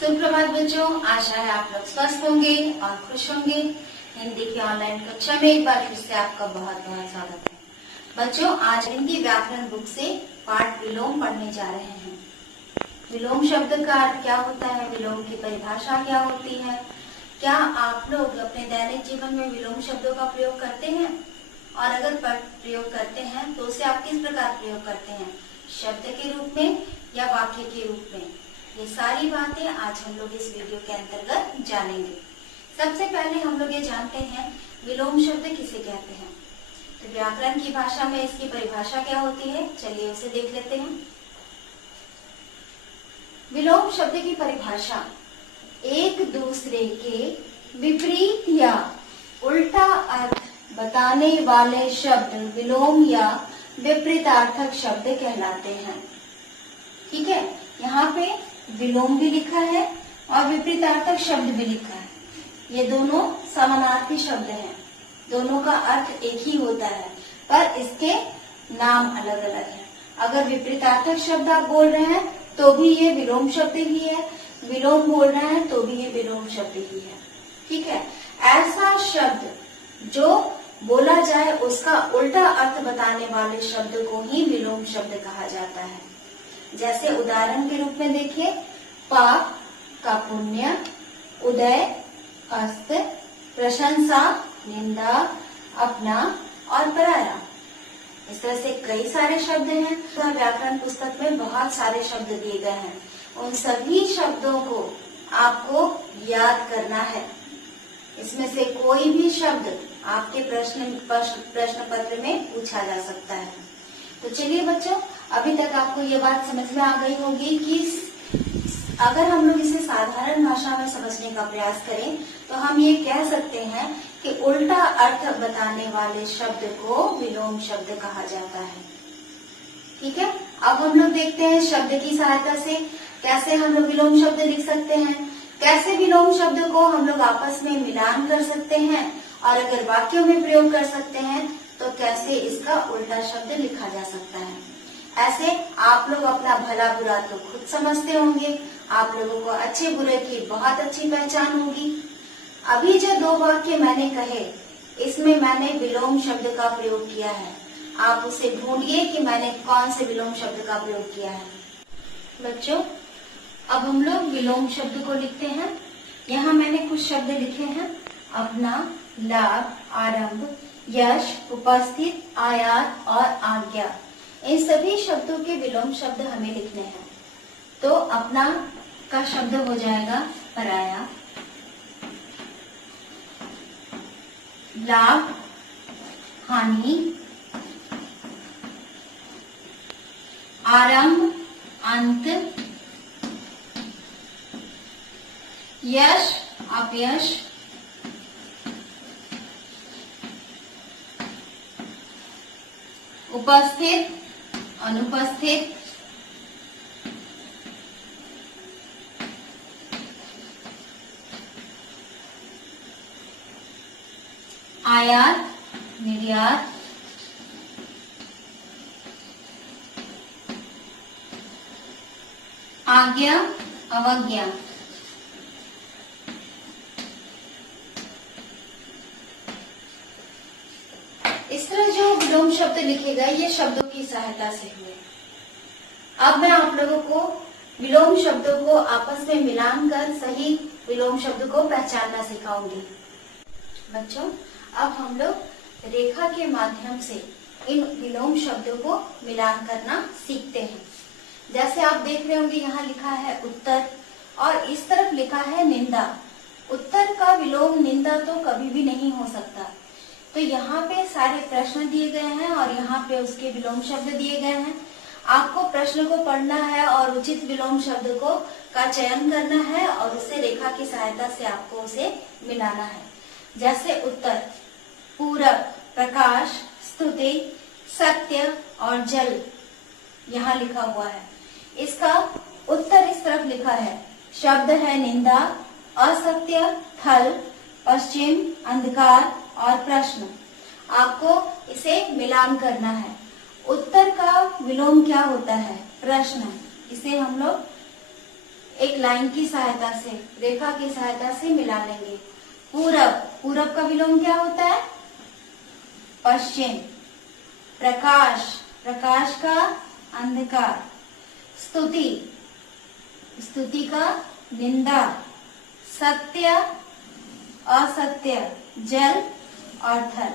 सुप्रभात बच्चों, आशा है आप लोग स्वस्थ होंगे और खुश होंगे। हिंदी की ऑनलाइन कक्षा में एक बार फिर से आपका बहुत बहुत स्वागत है। बच्चों, आज हिंदी व्याकरण बुक से पाठ विलोम पढ़ने जा रहे हैं। विलोम शब्द का अर्थ क्या होता है, विलोम की परिभाषा क्या होती है, क्या आप लोग अपने दैनिक जीवन में विलोम शब्दों का प्रयोग करते हैं, और अगर प्रयोग करते हैं तो उसे आप किस प्रकार प्रयोग करते हैं, शब्द के रूप में या वाक्य के रूप में। ये सारी बातें आज हम लोग इस वीडियो के अंतर्गत जानेंगे। सबसे पहले हम लोग ये जानते हैं विलोम शब्द किसे कहते हैं। तो व्याकरण की भाषा में इसकी परिभाषा क्या होती है, चलिए उसे देख लेते हैं। विलोम शब्द की परिभाषा एक दूसरे के विपरीत या उल्टा अर्थ बताने वाले शब्द विलोम या विपरीतार्थक शब्द कहलाते हैं। ठीक है, यहाँ पे विलोम भी लिखा है और विपरीतार्थक शब्द भी लिखा है। ये दोनों समानार्थी शब्द हैं, दोनों का अर्थ एक ही होता है पर इसके नाम अलग अलग है। अगर विपरीतार्थक शब्द आप बोल रहे हैं तो भी ये विलोम शब्द ही है, विलोम बोल रहे हैं तो भी ये विलोम शब्द ही है। ठीक है, ऐसा शब्द जो बोला जाए उसका उल्टा अर्थ बताने वाले शब्द को ही विलोम शब्द कहा जाता है। जैसे उदाहरण के रूप में देखिए, पाप का पुण्य, उदय अस्त, प्रशंसा निंदा, अपना और पराया। इस तरह से कई सारे शब्द हैं। तो व्याकरण पुस्तक में बहुत सारे शब्द दिए गए हैं, उन सभी शब्दों को आपको याद करना है। इसमें से कोई भी शब्द आपके प्रश्न पत्र में पूछा जा सकता है। तो चलिए बच्चों, अभी तक आपको ये बात समझ में आ गई होगी कि अगर हम लोग इसे साधारण भाषा में समझने का प्रयास करें तो हम ये कह सकते हैं कि उल्टा अर्थ बताने वाले शब्द को विलोम शब्द कहा जाता है। ठीक है, अब हम लोग देखते हैं शब्द की सहायता से कैसे हम लोग विलोम शब्द लिख सकते हैं, कैसे विलोम शब्द को हम लोग आपस में मिलान कर सकते हैं, और अगर वाक्यों में प्रयोग कर सकते हैं तो कैसे इसका उल्टा शब्द लिखा जा सकता है। ऐसे आप लोग अपना भला बुरा तो खुद समझते होंगे, आप लोगों को अच्छे बुरे की बहुत अच्छी पहचान होगी। अभी जो दो वाक्य मैंने कहे इसमें मैंने विलोम शब्द का प्रयोग किया है, आप उसे ढूंढिए कि मैंने कौन से विलोम शब्द का प्रयोग किया है। बच्चों, अब हम लोग विलोम शब्द को लिखते हैं। यहाँ मैंने कुछ शब्द लिखे हैं, अपना, लाभ, आरंभ, यश, उपस्थित, आयात और आज्ञा। इन सभी शब्दों के विलोम शब्द हमें लिखने हैं। तो अपना का शब्द हो जाएगा पराया, लाभ हानि, आरंभ अंत, यश अपयश, उपस्थित अनुपस्थित, आयात निर्यात, आज्ञा अवज्ञा। इस तरह जो विलोम शब्द लिखे गए ये शब्दों की सहायता से हुए। अब मैं आप लोगों को विलोम शब्दों को आपस में मिलान कर सही विलोम शब्द को पहचानना सिखाऊंगी। बच्चों, अब हम लोग रेखा के माध्यम से इन विलोम शब्दों को मिलान करना सीखते हैं। जैसे आप देख रहे होंगे यहाँ लिखा है उत्तर और इस तरफ लिखा है निंदा। उत्तर का विलोम निंदा तो कभी भी नहीं हो सकता। तो यहाँ पे सारे प्रश्न दिए गए हैं और यहाँ पे उसके विलोम शब्द दिए गए हैं। आपको प्रश्न को पढ़ना है और उचित विलोम शब्द को का चयन करना है और उसे रेखा की सहायता से आपको उसे मिलाना है। जैसे उत्तर, पूरक, प्रकाश, स्तुति, सत्य और जल यहाँ लिखा हुआ है। इसका उत्तर इस तरफ लिखा है, शब्द है निंदा, असत्य, थल, पश्चिम, अंधकार और प्रश्न। आपको इसे मिलान करना है। उत्तर का विलोम क्या होता है, प्रश्न। इसे हम लोग एक लाइन की सहायता से, रेखा की सहायता से मिला लेंगे। पूरब, पूरब का विलोम क्या होता है? पश्चिम। प्रकाश, प्रकाश का अंधकार। स्तुति, स्तुति का निंदा। सत्य, असत्य, जल और थल।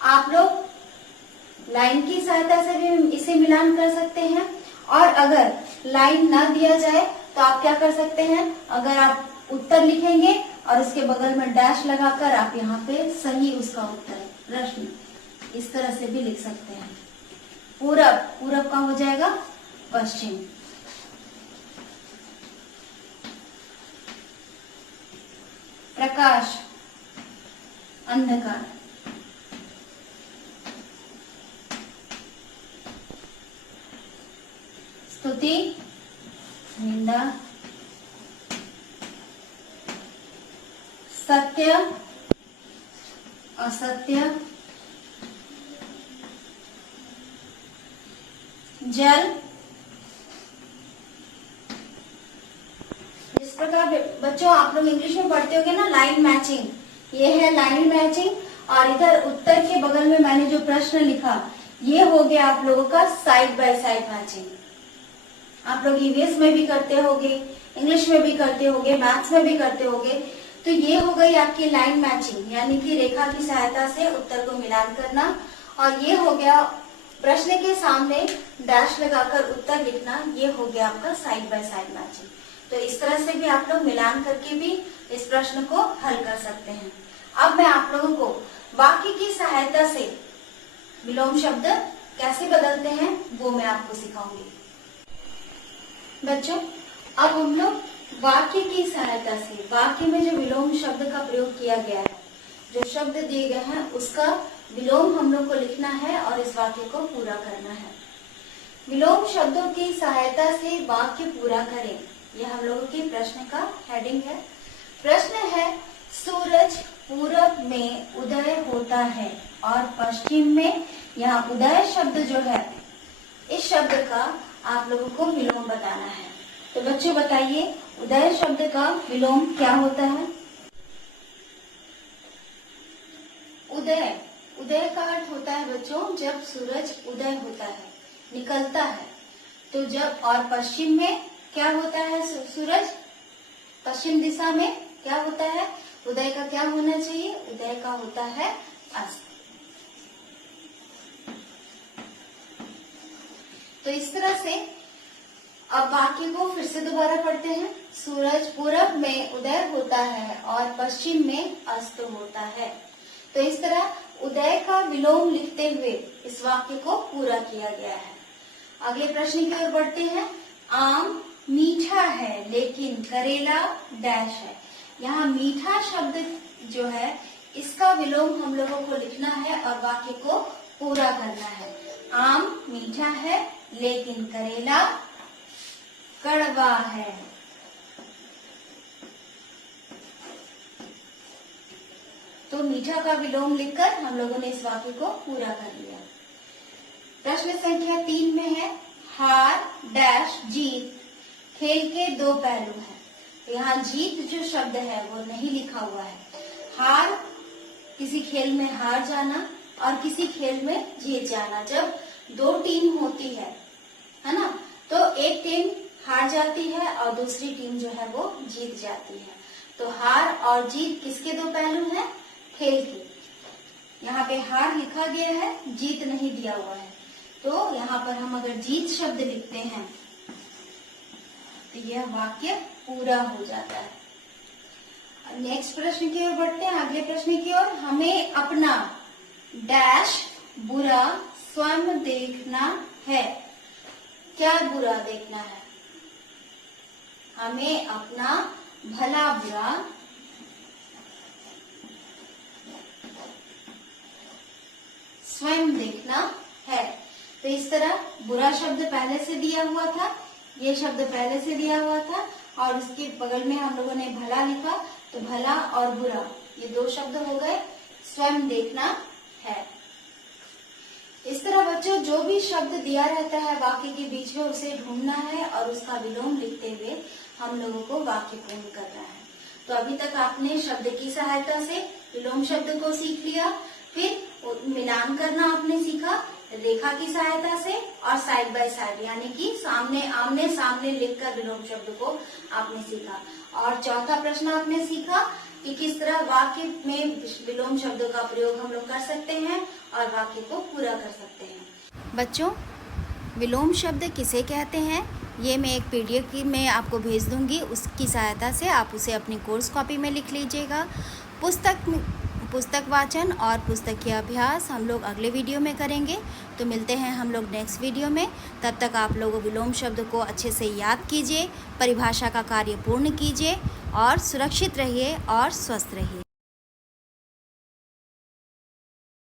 आप लोग लाइन की सहायता से भी इसे मिलान कर सकते हैं, और अगर लाइन ना दिया जाए तो आप क्या कर सकते हैं, अगर आप उत्तर लिखेंगे और उसके बगल में डैश लगाकर आप यहाँ पे सही उसका उत्तर, प्रश्न, इस तरह से भी लिख सकते हैं। पूरब, पूरब का हो जाएगा पश्चिम। प्रकाश, अंधकार। स्तुति, निंदा। सत्य, असत्य, जल। जिस प्रकार बच्चों आप लोग इंग्लिश में पढ़ते होंगे ना, लाइन मैचिंग, ये है लाइन मैचिंग, और इधर उत्तर के बगल में मैंने जो प्रश्न लिखा ये हो गया आप लोगों का साइड बाय साइड मैचिंग। आप लोग ईवीएस में भी करते होंगे, इंग्लिश में भी करते होंगे, मैथ्स में भी करते होंगे। तो ये हो गई आपकी लाइन मैचिंग, यानी कि रेखा की सहायता से उत्तर को मिलान करना। और ये हो गया प्रश्न के सामने डैश लगाकर उत्तर लिखना, ये हो गया आपका साइड बाय साइड मैचिंग। तो इस तरह से भी आप लोग मिलान करके भी इस प्रश्न को हल कर सकते हैं। अब मैं आप लोगों को वाक्य की सहायता से विलोम शब्द कैसे बदलते हैं वो मैं आपको सिखाऊंगी। बच्चों, अब हम लोग वाक्य की सहायता से, वाक्य में जो विलोम शब्द का प्रयोग किया गया है, जो शब्द दिए गए हैं उसका विलोम हम लोग को लिखना है और इस वाक्य को पूरा करना है। विलोम शब्दों की सहायता से वाक्य पूरा करें, यह हम लोगों के प्रश्न का हेडिंग है। प्रश्न है, सूरज पूरब में उदय होता है और पश्चिम में, यहाँ उदय शब्द जो है इस शब्द का आप लोगों को विलोम बताना है। तो बच्चों बताइए, उदय शब्द का विलोम क्या होता है? उदय, उदय का अर्थ होता है बच्चों जब सूरज उदय होता है, निकलता है। तो जब, और पश्चिम में क्या होता है? सूरज पश्चिम दिशा में क्या होता है? उदय का क्या होना चाहिए? उदय का होता है अस्त। तो इस तरह से अब वाक्य को फिर से दोबारा पढ़ते हैं। सूरज पूरब में उदय होता है और पश्चिम में अस्त होता है। तो इस तरह उदय का विलोम लिखते हुए इस वाक्य को पूरा किया गया है। अगले प्रश्न की ओर बढ़ते हैं। आम मीठा है लेकिन करेला डैश है। यहाँ मीठा शब्द जो है इसका विलोम हम लोगों को लिखना है और वाक्य को पूरा करना है। आम मीठा है लेकिन करेला कड़वा है। तो मीठा का विलोम लिखकर हम लोगों ने इस वाक्य को पूरा कर लिया। प्रश्न संख्या 3 में है, हार डैश जीत खेल के दो पहलू हैं। तो यहाँ जीत जो शब्द है वो नहीं लिखा हुआ है। हार किसी खेल में हार जाना और किसी खेल में जीत जाना। जब दो टीम होती है ना, तो एक टीम हार जाती है और दूसरी टीम जो है वो जीत जाती है। तो हार और जीत किसके दो पहलू हैं? खेल के। यहाँ पे हार लिखा गया है, जीत नहीं दिया हुआ है। तो यहाँ पर हम अगर जीत शब्द लिखते हैं तो यह वाक्य पूरा हो जाता है। नेक्स्ट प्रश्न की ओर बढ़ते हैं, अगले प्रश्न की ओर। हमें अपना डैश बुरा स्वयं देखना है। क्या बुरा देखना है? हमें अपना भला बुरा स्वयं देखना है। तो इस तरह बुरा शब्द पहले से दिया हुआ था, ये शब्द पहले से दिया हुआ था और उसके बगल में हम लोगों ने भला लिखा। तो भला और बुरा ये दो शब्द हो गए, स्वयं देखना है। इस तरह बच्चों जो भी शब्द दिया रहता है वाक्य के बीच में उसे ढूंढना है और उसका विलोम लिखते हुए हम लोगों को वाक्य पूर्ण करना है। तो अभी तक आपने शब्द की सहायता से विलोम शब्द को सीख लिया, फिर मिलान करना आपने सीखा रेखा की सहायता से, और साइड बाय साइड यानी कि आमने सामने लिखकर विलोम शब्द को आपने सीखा। और चौथा प्रश्न आपने सीखा कि किस तरह वाक्य में विलोम शब्दों का प्रयोग हम लोग कर सकते हैं और वाक्य को पूरा कर सकते हैं। बच्चों, विलोम शब्द किसे कहते हैं ये मैं एक PDF में आपको भेज दूंगी, उसकी सहायता से आप उसे अपनी कोर्स कॉपी में लिख लीजिएगा। पुस्तक वाचन और पुस्तकीय अभ्यास हम लोग अगले वीडियो में करेंगे। तो मिलते हैं हम लोग नेक्स्ट वीडियो में। तब तक आप लोग विलोम शब्द को अच्छे से याद कीजिए, परिभाषा का कार्य पूर्ण कीजिए और सुरक्षित रहिए और स्वस्थ रहिए।